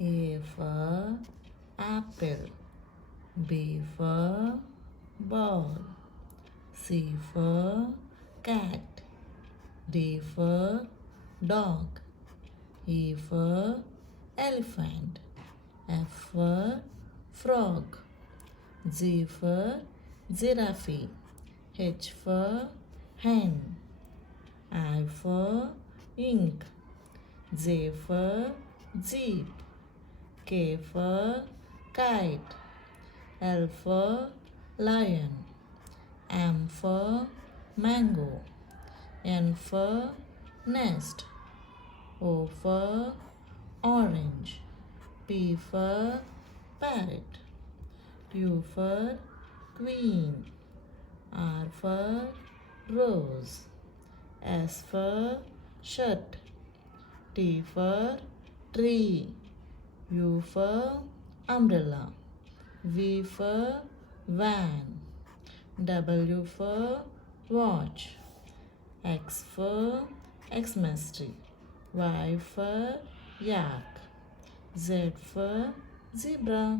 A for apple. B for ball. C for cat. D for dog. E for elephant. F for frog. G for giraffe. H for hen. I for ink. J for jeep. K for kite. L for lion. M for mango. N for nest. O for orange. P for parrot. Q for queen. R for rose. S for shirt. T for tree. U for umbrella. V for van. W for watch. X for Xmas tree. Y for yak. Z for zebra.